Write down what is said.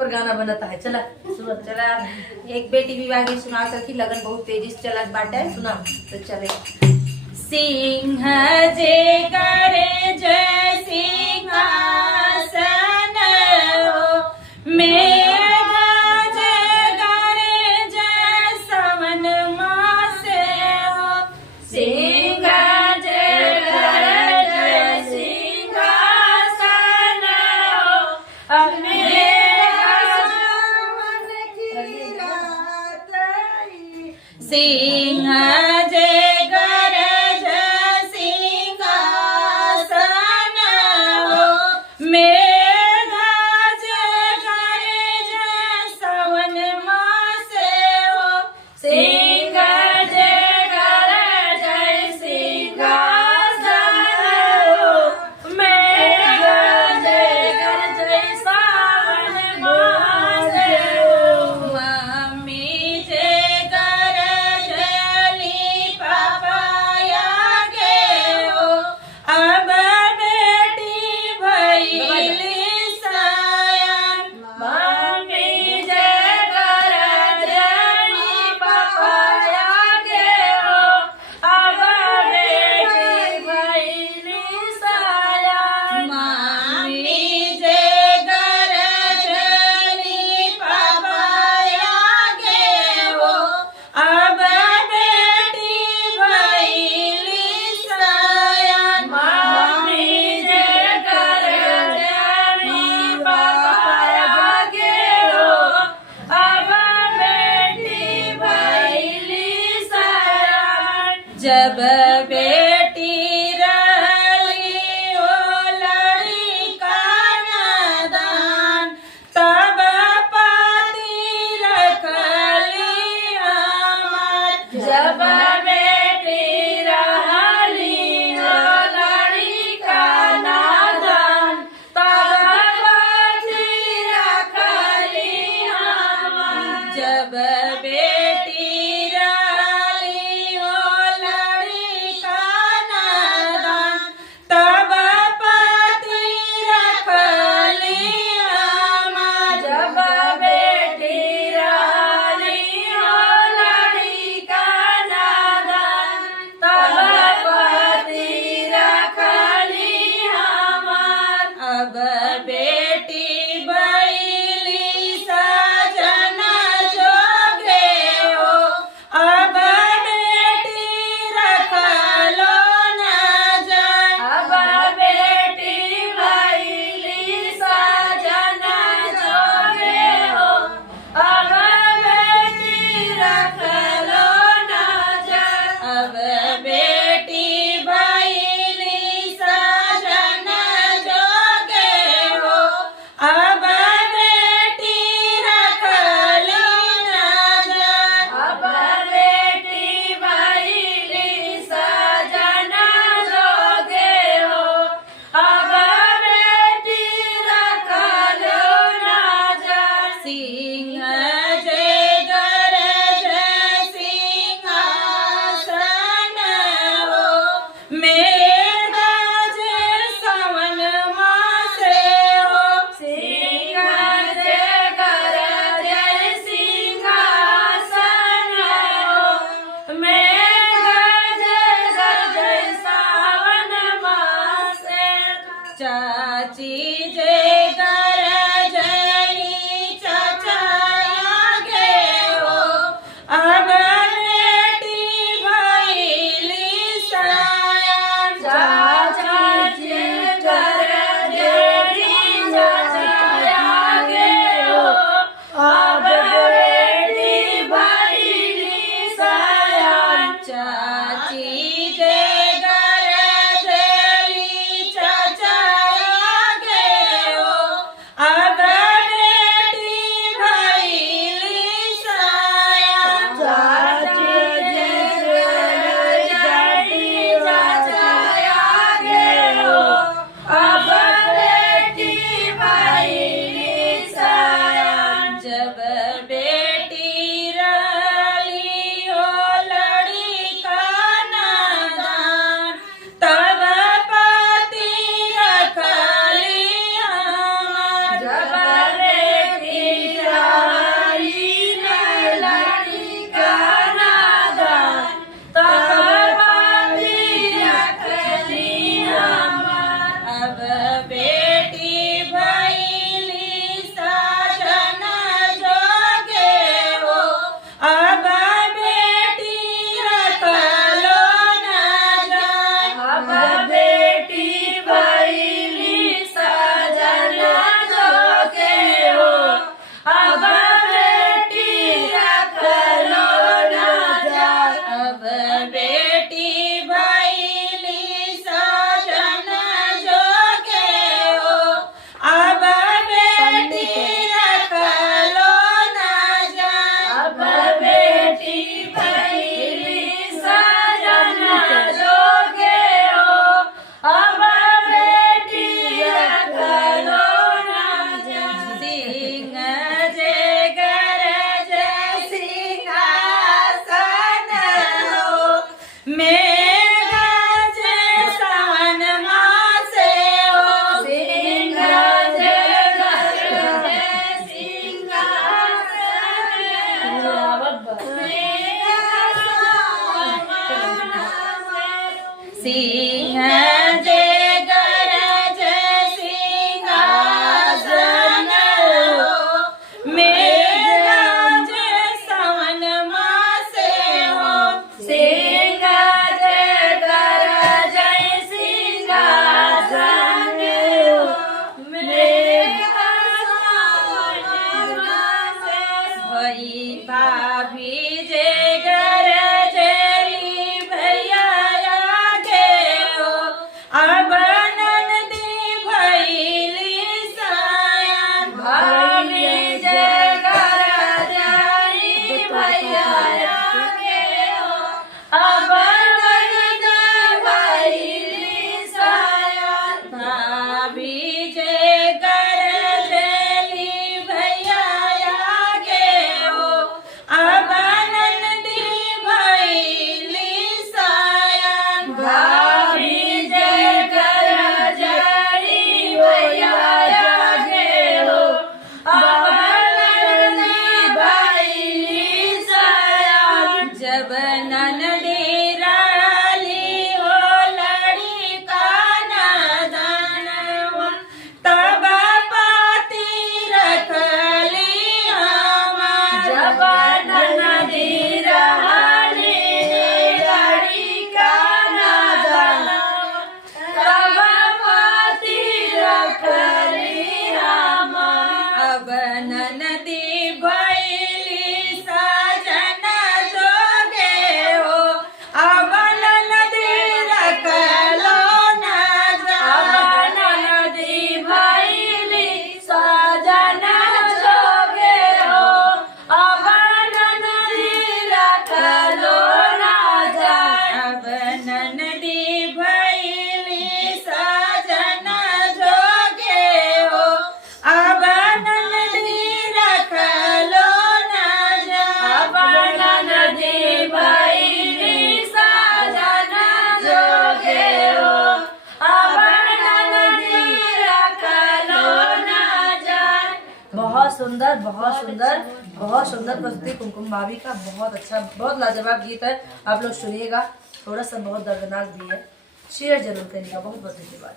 पर गाना बनता है। चला सुनो। चला एक बेटी विवाह गीत सुना सकी, लगन बहुत तेजी से चलत बाटे। सुना। तो चले। सिंह जे करे जय सिंहासन हो, मेघ जे करे जय सावन मास हो। सिंह जे करे जय सिंहासन हो, सिंह जे गरज सिंहासन हो, मेघ जे गरज सावन मास हो। सिंह जे गरज सिंहासन हो, मेघ जे गरज सावन मास हो। मम्मी जे गरज नदी भैली साजन जोगे हो अब नदी रखलो न अब नदी भैली साजन जोगे हो अब नदी रखलो राजा अब नदी भैली साजन जोगे हो अब नदी रखलो न अब नदी भैली साजन जोगे हो अब नदी रखलो ना जाए। बहुत सुंदर बहुत सुंदर बहुत सुंदर प्रस्तुति कुमकुम भाभी का। बहुत अच्छा बहुत लाजवाब गीत है, आप लोग सुनिएगा। थोड़ा सा बहुत दर्दनाक भी है, शेयर जरूर करिएगा। बहुत बहुत धन्यवाद।